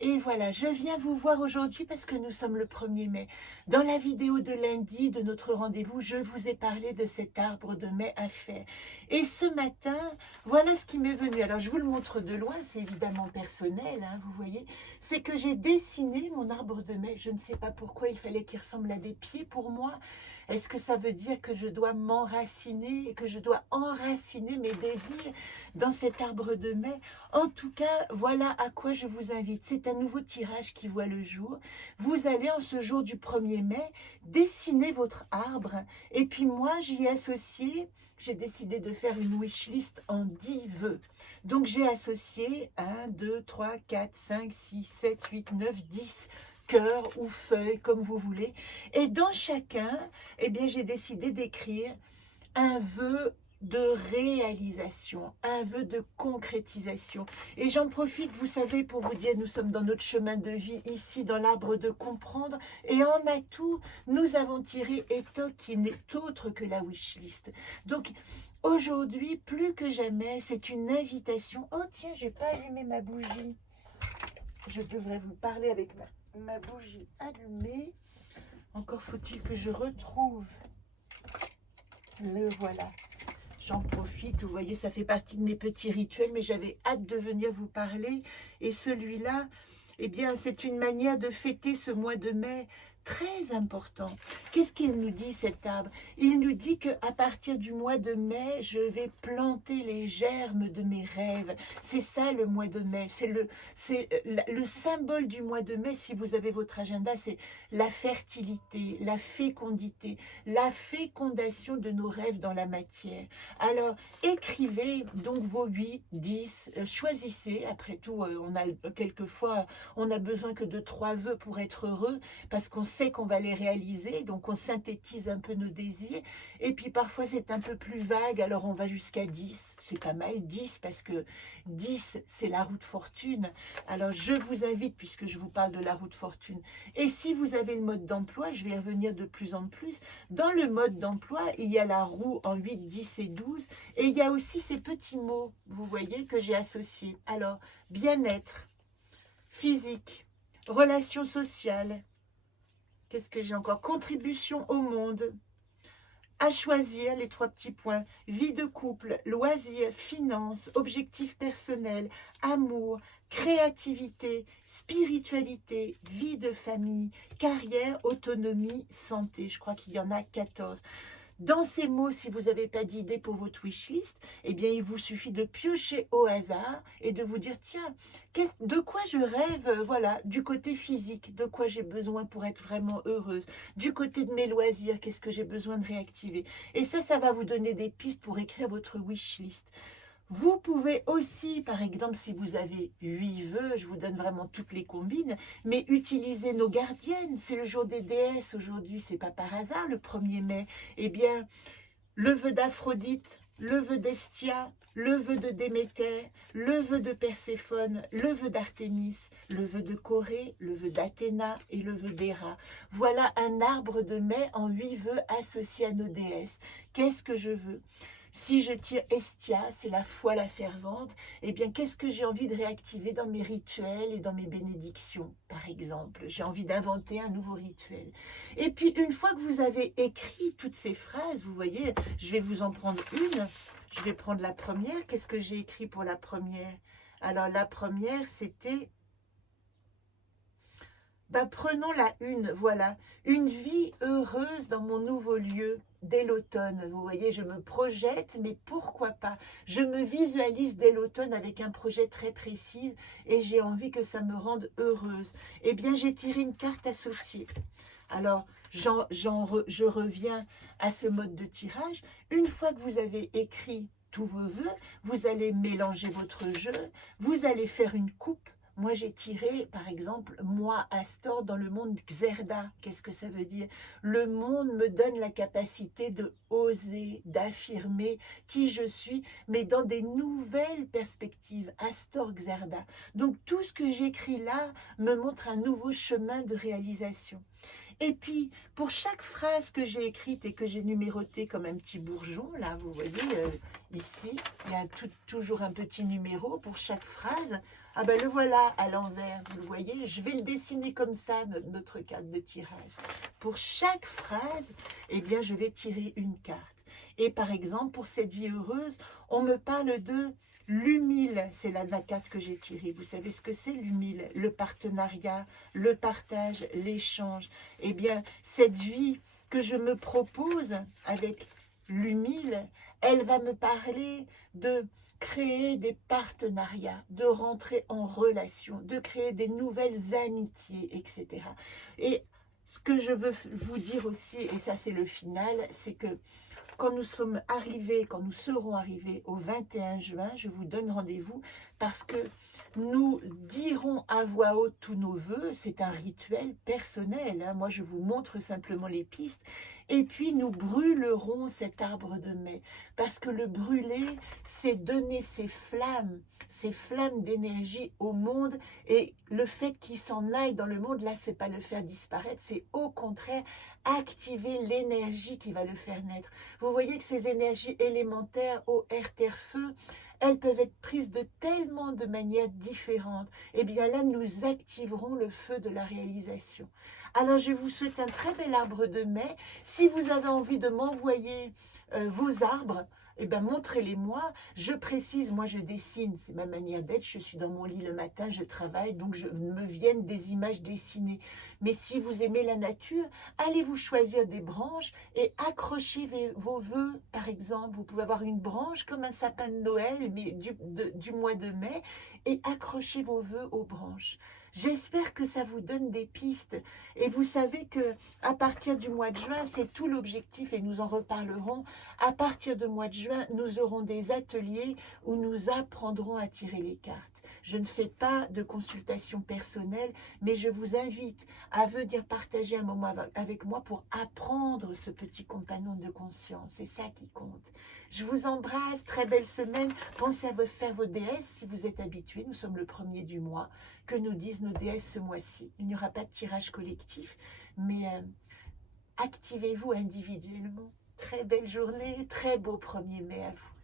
Et voilà, je viens vous voir aujourd'hui parce que nous sommes le 1er mai. Dans la vidéo de lundi de notre rendez-vous, je vous ai parlé de cet arbre de mai à faire. Et ce matin, voilà ce qui m'est venu. Alors, je vous le montre de loin, c'est évidemment personnel, hein, vous voyez. C'est que j'ai dessiné mon arbre de mai. Je ne sais pas pourquoi il fallait qu'il ressemble à des pieds pour moi. Est-ce que ça veut dire que je dois m'enraciner et que je dois enraciner mes désirs dans cet arbre de mai? En tout cas, voilà à quoi je vous invite. C'est un nouveau tirage qui voit le jour. Vous allez, en ce jour du 1er mai, dessiner votre arbre. Et puis moi, j'y ai associé, j'ai décidé de faire une wishlist en 10 vœux. Donc j'ai associé 1, 2, 3, 4, 5, 6, 7, 8, 9, 10 cœurs ou feuilles, comme vous voulez. Et dans chacun, eh bien, j'ai décidé d'écrire un vœu de réalisation, un vœu de concrétisation. Et j'en profite, vous savez, pour vous dire, nous sommes dans notre chemin de vie ici, dans l'arbre de comprendre, et en atout, nous avons tiré Etok, qui n'est autre que la wishlist. Donc, aujourd'hui, plus que jamais, c'est une invitation. Oh tiens, j'ai pas allumé ma bougie. Je devrais vous parler avec ma bougie allumée. Encore faut-il que je retrouve. Le voilà. J'en profite, vous voyez, ça fait partie de mes petits rituels, mais j'avais hâte de venir vous parler. Et celui-là, eh bien, c'est une manière de fêter ce mois de mai très important. Qu'est-ce qu'il nous dit, cet arbre? Il nous dit qu'à partir du mois de mai, je vais planter les germes de mes rêves. C'est ça le mois de mai. C'est le symbole du mois de mai, si vous avez votre agenda, c'est la fertilité, la fécondité, la fécondation de nos rêves dans la matière. Alors, écrivez donc vos 8, 10, choisissez. Après tout, quelquefois, on n'a besoin que de 3 vœux pour être heureux, parce qu'on sait qu'on va les réaliser, donc on synthétise un peu nos désirs. Et puis parfois, c'est un peu plus vague, alors on va jusqu'à 10. C'est pas mal, 10, parce que 10, c'est la roue de fortune. Alors, je vous invite, puisque je vous parle de la roue de fortune. Et si vous avez le mode d'emploi, je vais y revenir de plus en plus. Dans le mode d'emploi, il y a la roue en 8, 10 et 12. Et il y a aussi ces petits mots, vous voyez, que j'ai associés. Alors, bien-être, physique, relations sociales. Qu'est-ce que j'ai encore? Contribution au monde. À choisir, les 3 petits points. Vie de couple, loisirs, finances, objectifs personnels, amour, créativité, spiritualité, vie de famille, carrière, autonomie, santé. Je crois qu'il y en a 14. Dans ces mots, si vous n'avez pas d'idée pour votre wishlist, eh bien, il vous suffit de piocher au hasard et de vous dire, tiens, de quoi je rêve, voilà, du côté physique, de quoi j'ai besoin pour être vraiment heureuse, du côté de mes loisirs, qu'est-ce que j'ai besoin de réactiver. Et ça va vous donner des pistes pour écrire votre wishlist. Vous pouvez aussi, par exemple, si vous avez 8 vœux, je vous donne vraiment toutes les combines, mais utiliser nos gardiennes. C'est le jour des déesses aujourd'hui, c'est pas par hasard, le 1er mai. Eh bien, le vœu d'Aphrodite, le vœu d'Hestia, le vœu de Déméter, le vœu de Perséphone, le vœu d'Artémis, le vœu de Corée, le vœu d'Athéna et le vœu d'Héra. Voilà un arbre de mai en 8 vœux associés à nos déesses. Qu'est-ce que je veux ? Si je tire Hestia, c'est la foi, la fervente, eh bien, qu'est-ce que j'ai envie de réactiver dans mes rituels et dans mes bénédictions, par exemple? J'ai envie d'inventer un nouveau rituel. Et puis, une fois que vous avez écrit toutes ces phrases, vous voyez, je vais vous en prendre une. Je vais prendre la première. Qu'est-ce que j'ai écrit pour la première? Alors, la première, c'était... prenons la une, voilà. Une vie heureuse dans mon nouveau lieu dès l'automne. Vous voyez, je me projette, mais pourquoi pas? Je me visualise dès l'automne avec un projet très précis et j'ai envie que ça me rende heureuse. Eh bien, j'ai tiré une carte associée. Alors, je reviens à ce mode de tirage. Une fois que vous avez écrit tous vos vœux, vous allez mélanger votre jeu, vous allez faire une coupe. Moi, j'ai tiré, par exemple, moi, Astor, dans le monde Xerda. Qu'est-ce que ça veut dire? Le monde me donne la capacité de oser, d'affirmer qui je suis, mais dans des nouvelles perspectives. Astor Xerda. Donc, tout ce que j'écris là me montre un nouveau chemin de réalisation. Et puis, pour chaque phrase que j'ai écrite et que j'ai numérotée comme un petit bourgeon, là, vous voyez, ici, il y a toujours un petit numéro pour chaque phrase. Ah ben le voilà à l'envers, vous le voyez. Je vais le dessiner comme ça, notre carte de tirage. Pour chaque phrase, eh bien, je vais tirer une carte. Et par exemple, pour cette vie heureuse, on me parle de l'humile. C'est la carte que j'ai tirée. Vous savez ce que c'est l'humile? Le partenariat, le partage, l'échange. Eh bien, cette vie que je me propose avec l'humile, elle va me parler de créer des partenariats, de rentrer en relation, de créer des nouvelles amitiés, etc. Et ce que je veux vous dire aussi, et ça c'est le final, c'est que quand nous sommes arrivés, quand nous serons arrivés au 21 juin, je vous donne rendez-vous parce que nous dirons à voix haute tous nos vœux. C'est un rituel personnel, hein. Moi, je vous montre simplement les pistes. Et puis, nous brûlerons cet arbre de mai. Parce que le brûler, c'est donner ces flammes d'énergie au monde. Et le fait qu'il s'en aille dans le monde, là, c'est pas le faire disparaître, c'est au contraire activer l'énergie qui va le faire naître. Vous voyez que ces énergies élémentaires, eau, air, terre, feu, elles peuvent être prises de tellement de manières différentes. Et bien là, nous activerons le feu de la réalisation. Alors, je vous souhaite un très bel arbre de mai. Si vous avez envie de m'envoyer vos arbres, eh bien, montrez-les-moi. Je précise, moi, je dessine, c'est ma manière d'être. Je suis dans mon lit le matin, je travaille, donc me viennent des images dessinées. Mais si vous aimez la nature, allez vous choisir des branches et accrochez vos vœux, par exemple. Vous pouvez avoir une branche comme un sapin de Noël, mais du mois de mai, et accrochez vos vœux aux branches. J'espère que ça vous donne des pistes. Et vous savez que à partir du mois de juin, c'est tout l'objectif et nous en reparlerons. À partir du mois de juin, nous aurons des ateliers où nous apprendrons à tirer les cartes. Je ne fais pas de consultation personnelle, mais je vous invite à venir partager un moment avec moi pour apprendre ce petit compagnon de conscience. C'est ça qui compte. Je vous embrasse, très belle semaine. Pensez à faire vos déesses si vous êtes habitués. Nous sommes le 1er du mois. Que nous disent nos déesses ce mois-ci? Il n'y aura pas de tirage collectif, mais activez-vous individuellement. Très belle journée, très beau 1er mai à vous.